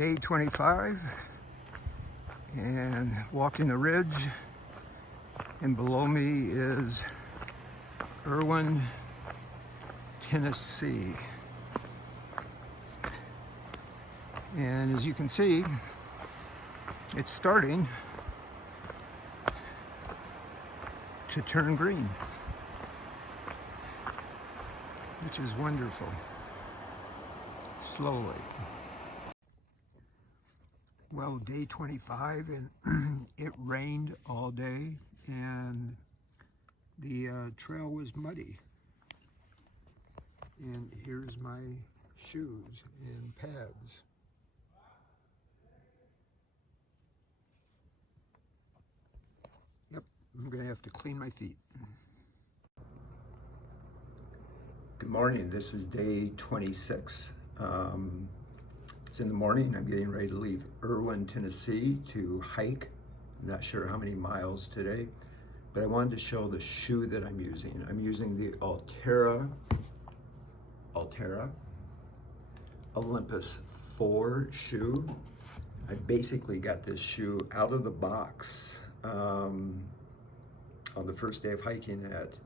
Day 25 and walking the ridge, and below me is Erwin, Tennessee. And as you can see, it's starting to turn green, which is wonderful. Slowly. Well, day 25, and it rained all day, and the trail was muddy. And here's my shoes and pads. Yep, I'm gonna have to clean my feet. Good morning, this is day 26. It's in the morning. I'm getting ready to leave Erwin, Tennessee to hike. I'm not sure how many miles today, but I wanted to show the shoe that I'm using. I'm using the Altera Olympus 4 shoe. I basically got this shoe out of the box on the first day of hiking at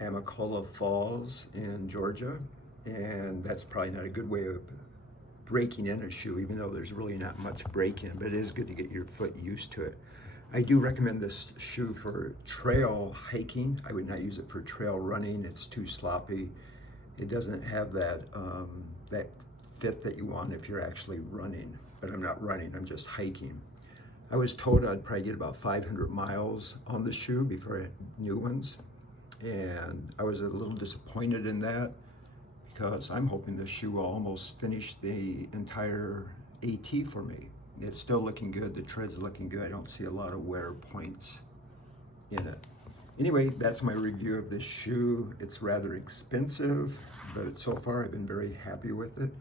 Amicalola Falls in Georgia, and that's probably not a good way of breaking in a shoe, even though there's really not much break in, but it is good to get your foot used to it. I do recommend this shoe for trail hiking. I would not use it for trail running. It's too sloppy. It doesn't have that that fit that you want if you're actually running, but I'm not running, I'm just hiking. I was told I'd probably get about 500 miles on the shoe before I had new ones, and I was a little disappointed in that, because I'm hoping this shoe will almost finish the entire AT for me. It's still looking good, the tread's looking good. I don't see a lot of wear points in it. Anyway, that's my review of this shoe. It's rather expensive, but so far I've been very happy with it.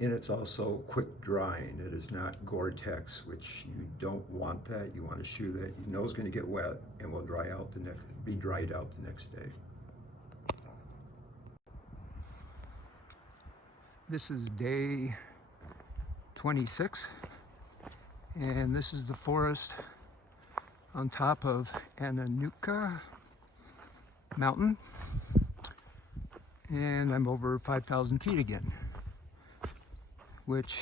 And it's also quick drying. It is not Gore-Tex, which you don't want that. You want a shoe that you know is gonna get wet and will be dried out the next day. This is day 26, and this is the forest on top of Ananuka Mountain, and I'm over 5,000 feet again, which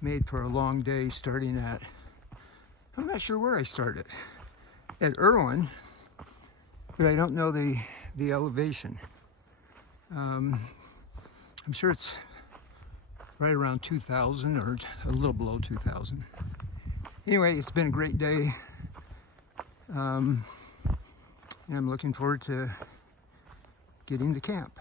made for a long day starting at, I'm not sure where I started, at Erwin, but I don't know the elevation. I'm sure it's right around 2,000 or a little below 2,000. Anyway, it's been a great day. And I'm looking forward to getting to camp.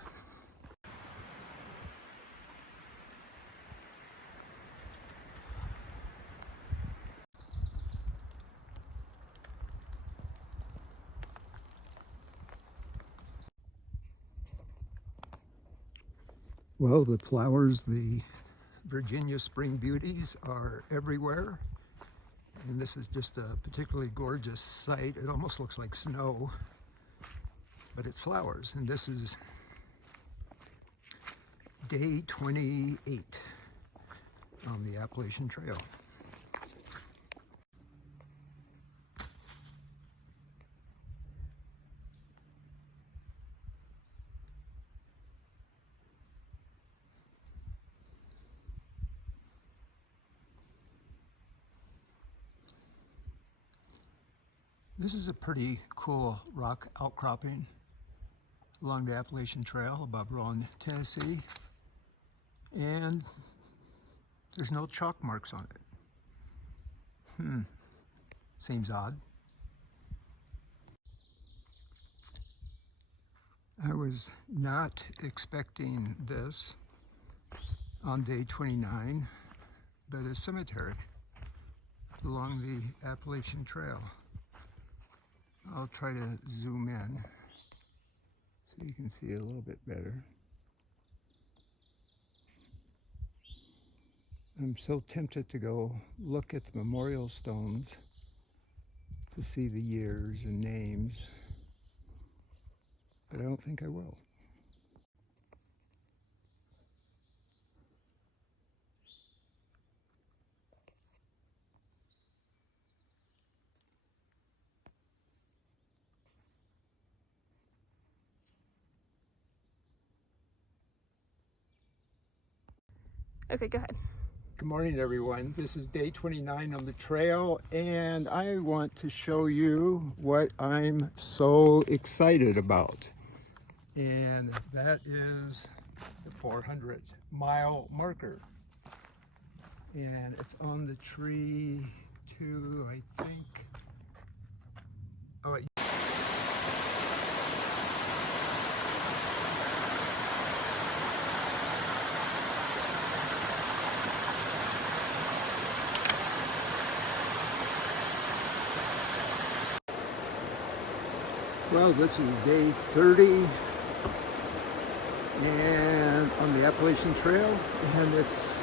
Well, the flowers, the Virginia spring beauties, are everywhere. And this is just a particularly gorgeous sight. It almost looks like snow, but it's flowers. And this is day 28 on the Appalachian Trail. This is a pretty cool rock outcropping along the Appalachian Trail above Erwin, Tennessee, and there's no chalk marks on it. Seems odd. I was not expecting this on day 29, but a cemetery along the Appalachian Trail. I'll try to zoom in so you can see a little bit better. I'm so tempted to go look at the memorial stones to see the years and names, but I don't think I will. Okay, go ahead. Good morning, everyone. This is day 29 on the trail, and I want to show you what I'm so excited about. And that is the 400-mile marker. And it's on the tree to, I think, oh, well, this is day 30 and on the Appalachian Trail, and it's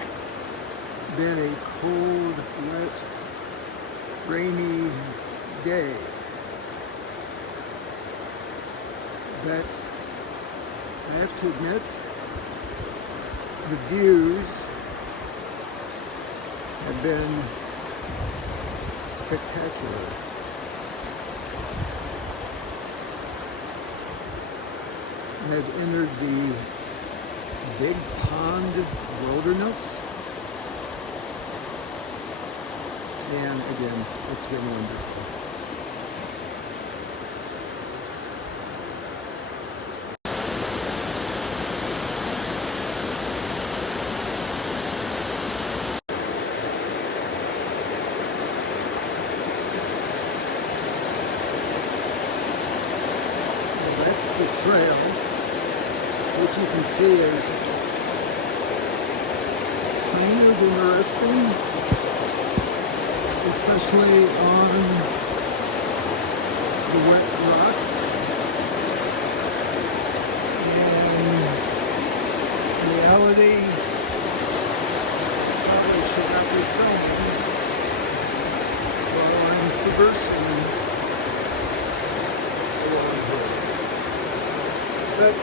been a cold, wet, rainy day. But I have to admit, the views have been spectacular. I've entered the Big Pond Wilderness, and again, it's been wonderful. Well, that's the trail. What you can see is kind of interesting, especially on the wet rocks. In reality, probably should not be filming while I'm traversing along here. But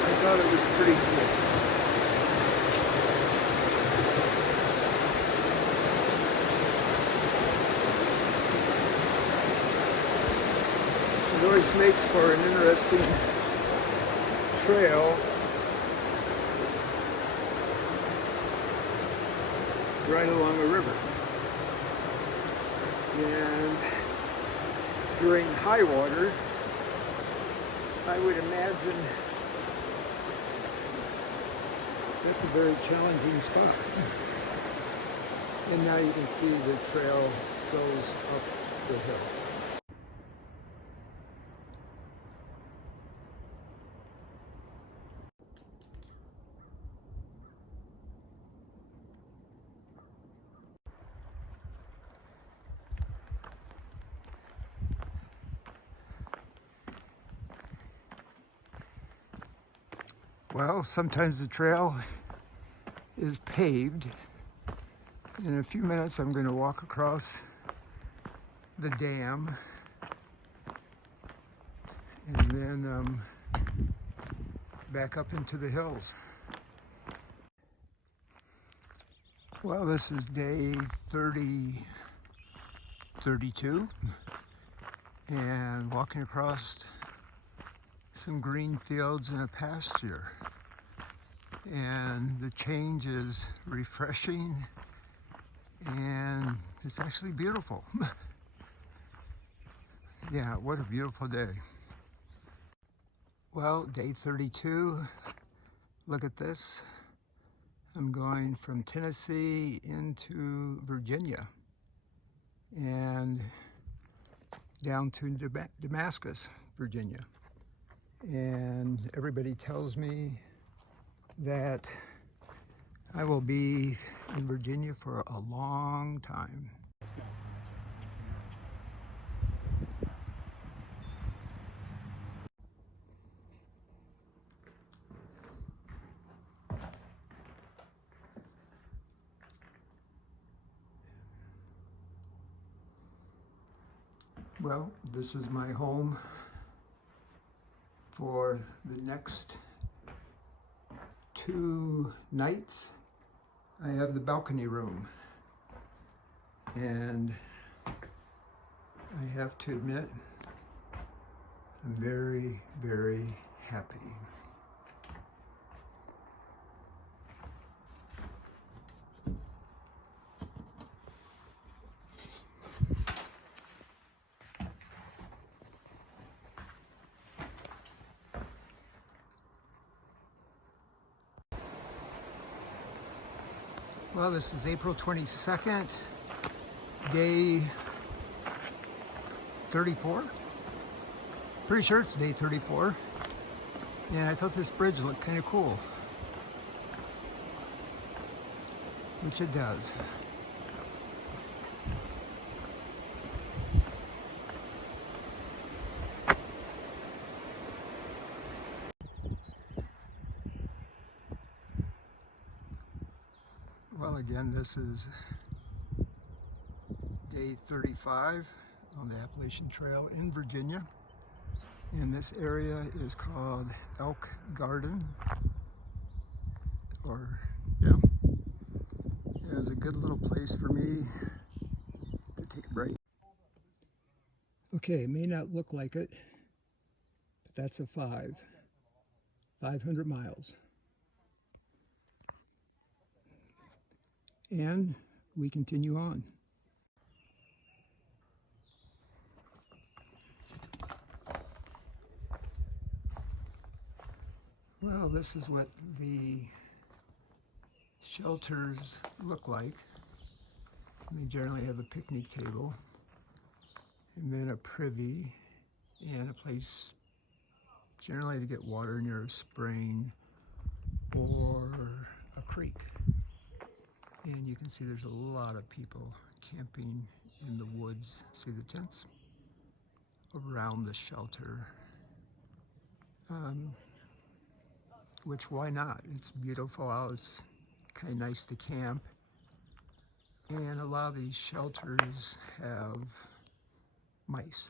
I thought it was pretty cool. It always makes for an interesting trail right along a river. And during high water, I would imagine that's a very challenging spot. And now you can see the trail goes up the hill. Well, sometimes the trail is paved. In a few minutes, I'm going to walk across the dam and then back up into the hills. Well, this is day 32, and walking across some green fields and a pasture. And the change is refreshing, and it's actually beautiful. Yeah, what a beautiful day. Well, day 32, look at this. I'm going from Tennessee into Virginia and down to Damascus, Virginia. And everybody tells me that I will be in Virginia for a long time. Well, this is my home for the next 2 nights. I have the balcony room, and I have to admit, I'm very, very happy. Well, this is April 22nd, day 34. Pretty sure it's day 34. And I thought this bridge looked kind of cool, which it does. Well, again, this is day 35 on the Appalachian Trail in Virginia. And this area is called Elk Garden. Yeah. It was a good little place for me to take a break. Okay, it may not look like it, but that's a 500 miles. And we continue on. Well, this is what the shelters look like. They generally have a picnic table, and then a privy, and a place generally to get water near a spring or a creek. And you can see there's a lot of people camping in the woods. See the tents around the shelter. Which, why not? It's beautiful out. It's kind of nice to camp. And a lot of these shelters have mice.